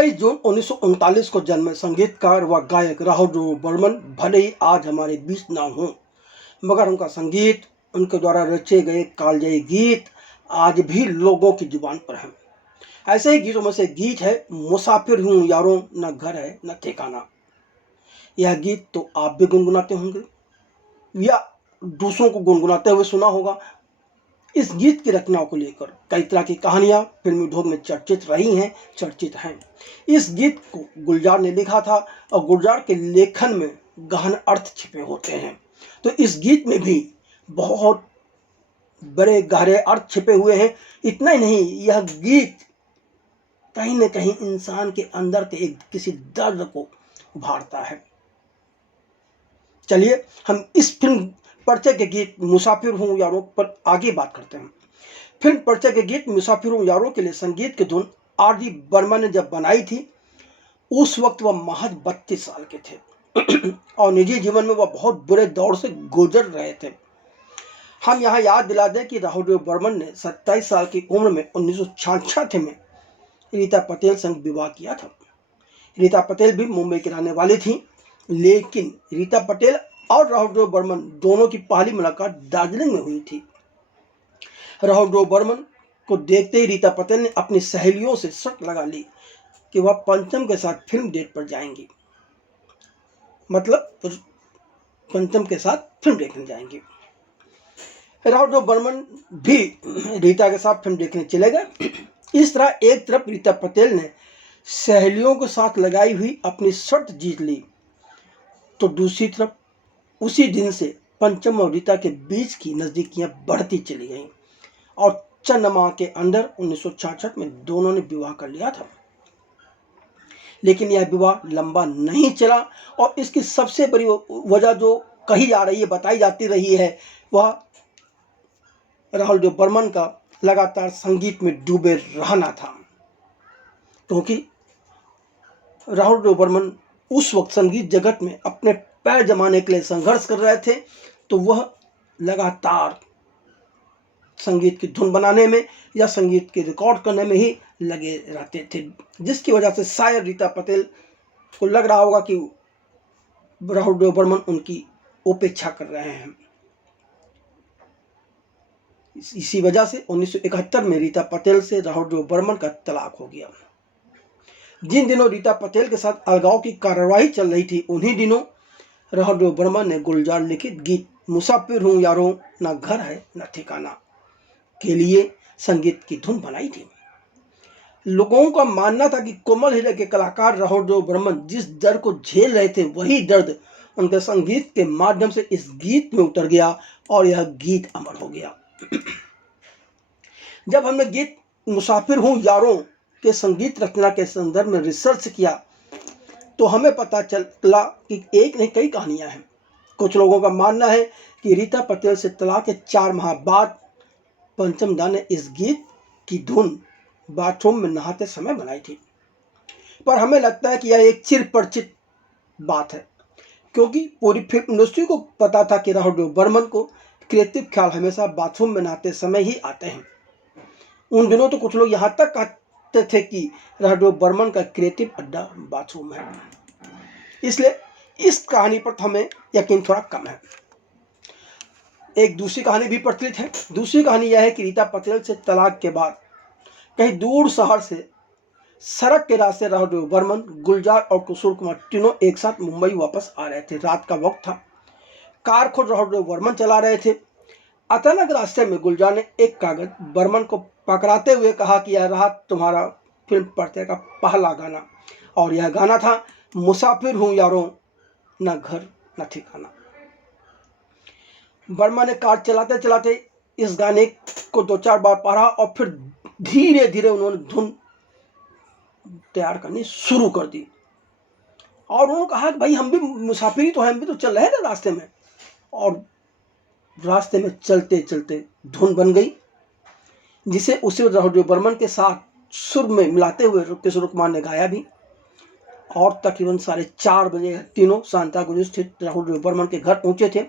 28 जून 1939 को जन्मे संगीतकार व गायक राहुल बर्मन भले ही आज हमारे बीच ना हों, मगर उनका संगीत, उनके द्वारा रचे गए कालजयी गीत आज भी लोगों की जुबान पर हैं। ऐसे ही गीतों में से गीत है मुसाफिर हूँ यारों, न घर है न ठिकाना। यह गीत तो आप भी गुनगुनाते होंगे या दूसरों को गुनगुनाते हुए सुना होगा। इस गीत की रचनाओं को लेकर कई तरह की कहानियां फिल्मी उद्योग में चर्चित रही हैं, चर्चित हैं। इस गीत को गुलजार ने लिखा था और गुलजार के लेखन में गहन अर्थ छिपे होते हैं। तो इस गीत में भी बहुत बड़े गहरे अर्थ छिपे हुए हैं। इतना ही नहीं, यह गीत कहीं न कहीं इंसान के अंदर के एक किसी दर्द को उभारता है। चलिए हम इस फिल्म परिचय के गीत मुसाफिर हूँ यारों पर आगे बात करते हैं। फिल्म परिचय के गीत मुसाफिर हूँ यारों के लिए संगीत की धुन आर.डी. बर्मन ने जब बनाई थी, उस वक्त वह महज 32 साल के थे और निजी जीवन में वह बहुत बुरे दौर से गुजर रहे थे। हम यहाँ याद दिला दें कि राहुल बर्मन ने 27 साल की उम्र में 1966 में रीता पटेल संग विवाह किया था। रीता पटेल भी मुंबई की रहने वाली थी, लेकिन रीता पटेल और राहुल बर्मन दोनों की पहली मुलाकात दार्जिलिंग में हुई थी। राहुल बर्मन को देखते ही रीता पटेल ने अपनी सहेलियों से शर्त लगा ली कि वह पंचम के साथ फिल्म डेट पर जाएंगी, मतलब पंचम के साथ फिल्म देखने जाएंगी। राहुल बर्मन भी रीता के साथ फिल्म देखने चले गए। इस तरह एक तरफ रीता पटेल ने सहेलियों के साथ लगाई हुई अपनी शर्त जीत ली, तो दूसरी तरफ उसी दिन से पंचम और रीता के बीच की नज़दीकियां बढ़ती चली गईं और चंद माह के अंदर 1966 में दोनों ने विवाह कर लिया था। लेकिन यह विवाह लंबा नहीं चला और इसकी सबसे बड़ी वजह जो कही जा रही है, बताई जाती रही है, वह राहुल बर्मन का लगातार संगीत में डूबे रहना था। क्योंकि राहुल बर्मन उस वक्त संगीत जगत में अपने पैर जमाने के लिए संघर्ष कर रहे थे, तो वह लगातार संगीत की धुन बनाने में या संगीत के रिकॉर्ड करने में ही लगे रहते थे, जिसकी वजह से शायद रीता पटेल को लग रहा होगा कि राहुल बर्मन उनकी उपेक्षा कर रहे हैं। इसी वजह से 1971 में रीता पटेल से राहुल बर्मन का तलाक हो गया। जिन दिनों रीता पटेल के साथ अलगाव की कार्रवाई चल रही थी, उन्हीं दिनों राहुल बर्मन ने गुलजार लिखित गीत मुसाफिर हूँ यारों, न घर है न ठिकाना के लिए संगीत की धुन बनाई थी। लोगों का मानना था कि कोमल हृदय के कलाकार राहुल बर्मन जिस दर्द को झेल रहे थे, वही दर्द उनके संगीत के माध्यम से इस गीत में उतर गया और यह गीत अमर हो गया। जब हमने गीत मुसाफिर हूँ यारों के संगीत रचना के संदर्भ में रिसर्च किया, तो हमें पता चला कि एक नहीं कई कहानियां हैं। कुछ लोगों का मानना है कि रीता पटेल से तलाक के 4 माह बाद पंचम दा ने इस गीत की धुन बाथरूम में नहाते समय बनाई थी, पर हमें लगता है कि यह एक चिरपरिचित बात है, क्योंकि पूरी फिल्म इंडस्ट्री को पता था कि राहुल बर्मन को क्रिएटिव ख्याल हमेशा बाथरूम में नहाते समय ही आते हैं। उन दिनों तो कुछ लोग यहाँ तक कहते थे कि राहुल बर्मन का क्रिएटिव अड्डा बाथरूम है। इसलिए इस कहानी पर हमें यकीन थोड़ा कम है। एक दूसरी कहानी भी प्रचलित है। दूसरी कहानी यह है कि रीता पटेल से तलाक के बाद कहीं दूर शहर से सड़क के रास्ते राहुल बर्मन, गुलजार और किशोर कुमार तीनों एक साथ मुंबई वापस आ रहे थे। रात का वक्त था, कार खुद राहुल बर्मन चला रहे थे। अचानक रास्ते में गुलजार ने एक कागज बर्मन को पकड़ाते हुए कहा कि यह रहा तुम्हारा फिल्म परिचय का पहला गाना, और यह गाना था मुसाफिर हूँ यारों, न घर न ठिकाना। बर्मन ने कार चलाते चलाते इस गाने को 2-4 बार पढ़ा और फिर धीरे धीरे उन्होंने धुन तैयार करनी शुरू कर दी और उन्होंने कहा कि भाई हम भी मुसाफिर ही तो हैं, हम भी तो चल रहे हैं ना रास्ते में। और रास्ते में चलते चलते धुन बन गई, जिसे उसी राहुल बर्मन के साथ सुर में मिलाते हुए किशोर कुमार ने गाया भी। और तकरीबन 4:30 बजे तीनों सांताक्रूज स्थित राहुल बर्मन के घर पहुंचे थे।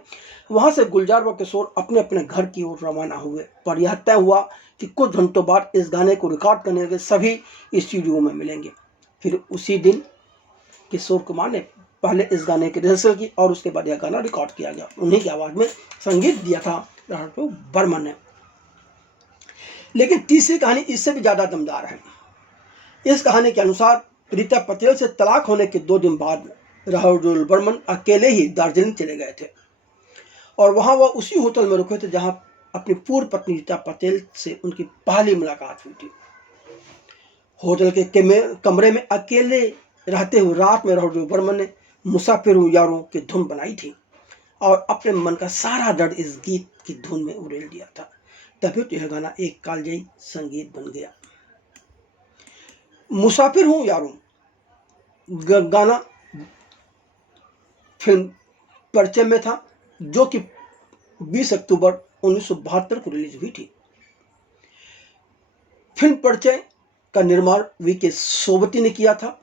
वहां से गुलजार व किशोर अपने अपने घर की ओर रवाना हुए, पर यह तय हुआ कि कुछ घंटों बाद इस गाने को रिकॉर्ड करने के सभी स्टूडियो में मिलेंगे। फिर उसी दिन किशोर कुमार ने पहले इस गाने की रिहर्सल की और उसके बाद यह गाना रिकॉर्ड किया गया। उन्हीं की आवाज़ में संगीत दिया था राहुल बर्मन ने। लेकिन तीसरी कहानी इससे भी ज़्यादा दमदार है। इस कहानी के अनुसार रीता पटेल से तलाक होने के 2 दिन बाद राहुल बर्मन अकेले ही दार्जिलिंग चले गए थे और वहाँ वह उसी होटल में रुके थे जहाँ अपनी पूर्व पत्नी रीता पटेल से उनकी पहली मुलाकात हुई थी। होटल के कमरे में अकेले रहते हुए रात में राहुल बर्मन ने मुसाफिर हूँ यारों की धुन बनाई थी और अपने मन का सारा दर्द इस गीत की धुन में उड़ेल दिया था। तभी तो यह गाना एक कालजयी संगीत बन गया। मुसाफिर हूँ यारों गाना फिल्म परिचय में था, जो कि 20 अक्टूबर 1972 को रिलीज हुई थी। फिल्म परिचय का निर्माण वी.के. सोबती ने किया था।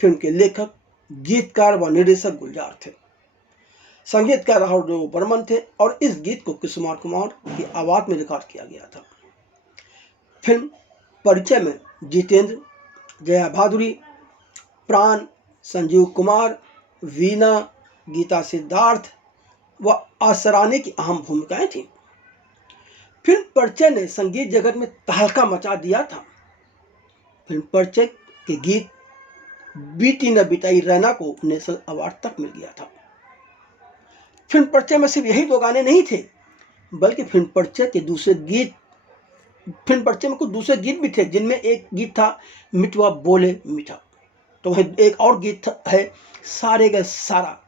फिल्म के लेखक, गीतकार व निर्देशक गुलजार थे। संगीतकार राहुल बर्मन थे और इस गीत को किशोर कुमार की आवाज़ में रिकॉर्ड किया गया था। फिल्म परिचय में जितेंद्र, जया भादुरी, प्राण, संजीव कुमार, वीना, गीता सिद्धार्थ व आसरानी की अहम भूमिकाएं थीं। फिल्म परिचय ने संगीत जगत में तहलका मचा दिया था। फिल्म परिचय के गीत बीती न बिताई रैना को नेशनल अवार्ड तक मिल गया था। फिल्म परिचय में सिर्फ यही 2 गाने नहीं थे, बल्कि फिल्म परिचय में कुछ दूसरे गीत भी थे, जिनमें एक गीत था मिठवा बोले मीठा। तो वह एक और गीत है सारे गा सारा,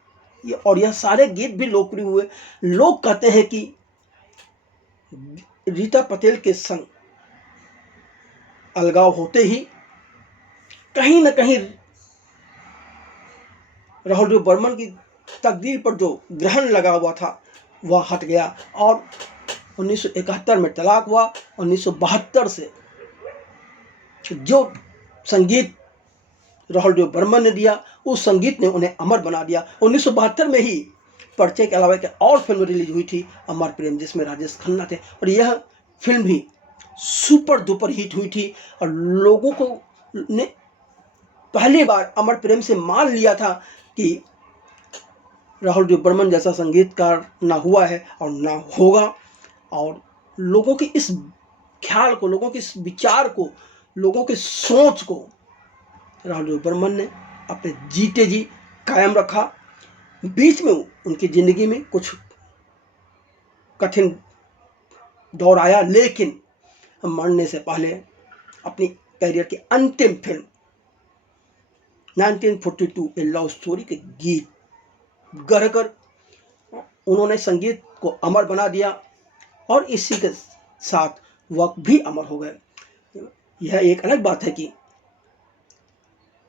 और यह सारे गीत भी लोकप्रिय हुए। लोग कहते हैं कि रीता पटेल के संग अलगाव होते ही कहीं न कहीं राहुल बर्मन की तकदीर पर जो ग्रहण लगा हुआ था वह हट गया और 1971 में तलाक हुआ। 1972 से जो संगीत राहुल बर्मन ने दिया, उस संगीत ने उन्हें अमर बना दिया। 1972 में ही परिचय के अलावा एक और फिल्म रिलीज हुई थी, अमर प्रेम, जिसमें राजेश खन्ना थे और यह फिल्म भी सुपर डुपर हिट हुई थी और लोगों को ने पहली बार अमर प्रेम से मान लिया था कि राहुल बर्मन जैसा संगीतकार ना हुआ है और ना होगा। और लोगों की इस ख्याल को, लोगों के इस विचार को, लोगों की सोच को राहुल बर्मन ने अपने जीते जी कायम रखा। बीच में उनकी ज़िंदगी में कुछ कठिन दौर आया, लेकिन मरने से पहले अपनी करियर की अंतिम फिल्म 1942 ए लव स्टोरी के गीत गढ़कर उन्होंने संगीत को अमर बना दिया और इसी के साथ वह भी अमर हो गए। यह एक अलग बात है कि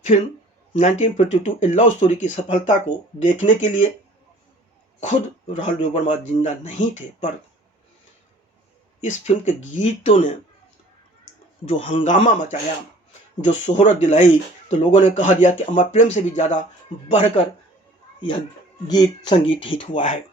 फिल्म 1942 ए लव स्टोरी की सफलता को देखने के लिए खुद राहुल बर्मन जिंदा नहीं थे, पर इस फिल्म के गीतों ने जो हंगामा मचाया, जो शोहरत दिलाई, तो लोगों ने कहा दिया कि अमर प्रेम से भी ज़्यादा बढ़कर यह गीत संगीत हिट हुआ है।